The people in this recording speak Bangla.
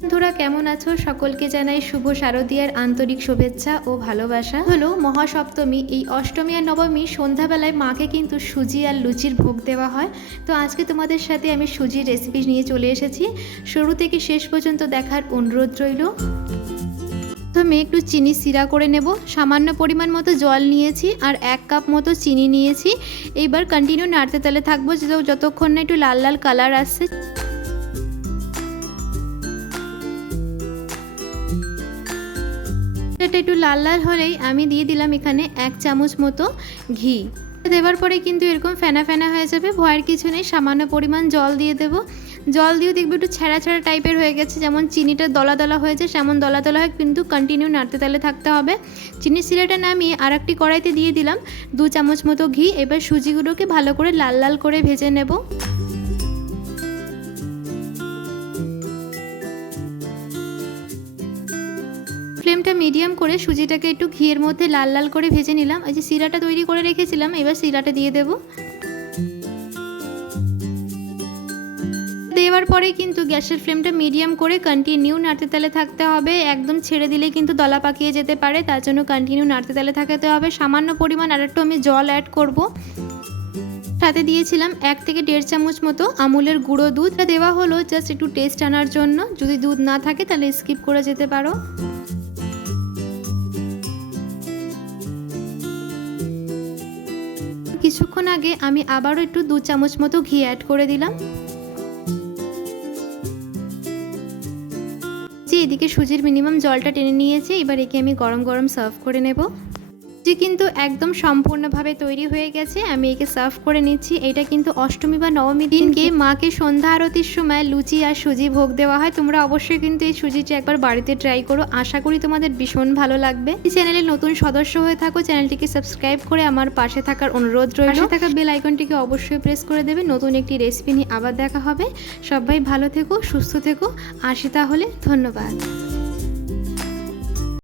বন্ধুরা কেমন আছো? সকলকে জানাই শুভ শারদীয়ার আন্তরিক শুভেচ্ছা ও ভালোবাসা। হলো মহাসপ্তমী, এই অষ্টমী আর নবমী সন্ধ্যাবেলায় মাকে কিন্তু সুজি আর লুচির ভোগ দেওয়া হয়। তো আজকে তোমাদের সাথে আমি সুজির রেসিপি নিয়ে চলে এসেছি। শুরু থেকে শেষ পর্যন্ত দেখার অনুরোধ রইল। প্রথমে একটু চিনি সিরা করে নেব। সামান্য পরিমাণ মতো জল নিয়েছি আর 1 কাপ মতো চিনি নিয়েছি। এইবার কন্টিনিউ নাড়তে তালে থাকবো যতক্ষণ না একটু লাল লাল কালার আসছে। এটা একটু লাল লাল হলেই আমি দিয়ে দিলাম এখানে 1 চামচ মতো ঘি। দেওয়ার পরে কিন্তু এরকম ফেনা ফেনা হয়ে যাবে, ভয়ের কিছু নেই। সামান্য পরিমাণ জল দিয়ে দেব। জল দিয়েও দেখবে একটু ছেঁড়া ছেঁড়া টাইপের হয়ে গেছে, যেমন চিনিটা দলা দলা হয়েছে সেমন দলা দলা হয়, কিন্তু কন্টিনিউ নাড়তে তালে থাকতে হবে। চিনির সিরাটা নামিয়ে আর একটি কড়াইতে দিয়ে দিলাম 2 চামচ মতো ঘি। এবার সুজিগুলোকে ভালো করে লাল লাল করে ভেজে নেব। ফ্লেমটা মিডিয়াম করে সুজিটাকে একটু ঘিয়ের মধ্যে লাল লাল করে ভেজে নিলাম। এই যে সিরাটা তৈরি করে রেখেছিলাম, এবার সিরাটা দিয়ে দেব। দেওয়ার পরে কিন্তু গ্যাসের ফ্লেমটা মিডিয়াম করে কন্টিনিউ নাড়তে তালে থাকতে হবে। একদম ছেড়ে দিলে কিন্তু দলা পাকিয়ে যেতে পারে, তার জন্য কন্টিনিউ নাড়তে তালে থাকতে হবে। সামান্য পরিমাণ আরেকটু আমি জল অ্যাড করব। সাথে দিয়েছিলাম 1 থেকে 1.5 চামচ মতো আমুলের গুঁড়ো দুধ। দেওয়া হলো জাস্ট একটু টেস্ট আনার জন্য। যদি দুধ না থাকে তাহলে স্কিপ করে যেতে পারো। কিছুক্ষণ আগে আমি আবারও একটু 2 চামচ মতো ঘি অ্যাড করে দিলাম। এদিকে সুজির মিনিমাম জলটা টেনে নিয়েছে, এবার একে আমি গরম গরম সার্ভ করে নেব। সুজি কিন্তু একদম সম্পূর্ণভাবে তৈরি হয়ে গেছে, আমি একে সার্ভ করে নিচ্ছি। এটা কিন্তু অষ্টমী বা নবমী দিনকে মাকে সন্ধ্যা আরতির সময় লুচি আর সুজি ভোগ দেওয়া হয়। তোমরা অবশ্যই কিন্তু এই সুজিটা একবার বাড়িতে ট্রাই করো, আশা করি তোমাদের ভীষণ ভালো লাগবে। এই চ্যানেলে নতুন সদস্য হয়ে থাকো, চ্যানেলটিকে সাবস্ক্রাইব করে আমার পাশে থাকার অনুরোধ রইল। পাশে থাকা বেল আইকনটিকে অবশ্যই প্রেস করে দেবে। নতুন একটি রেসিপি নিয়ে আবার দেখা হবে। সবাই ভালো থেকো, সুস্থ থেকো। আসি তাহলে, ধন্যবাদ।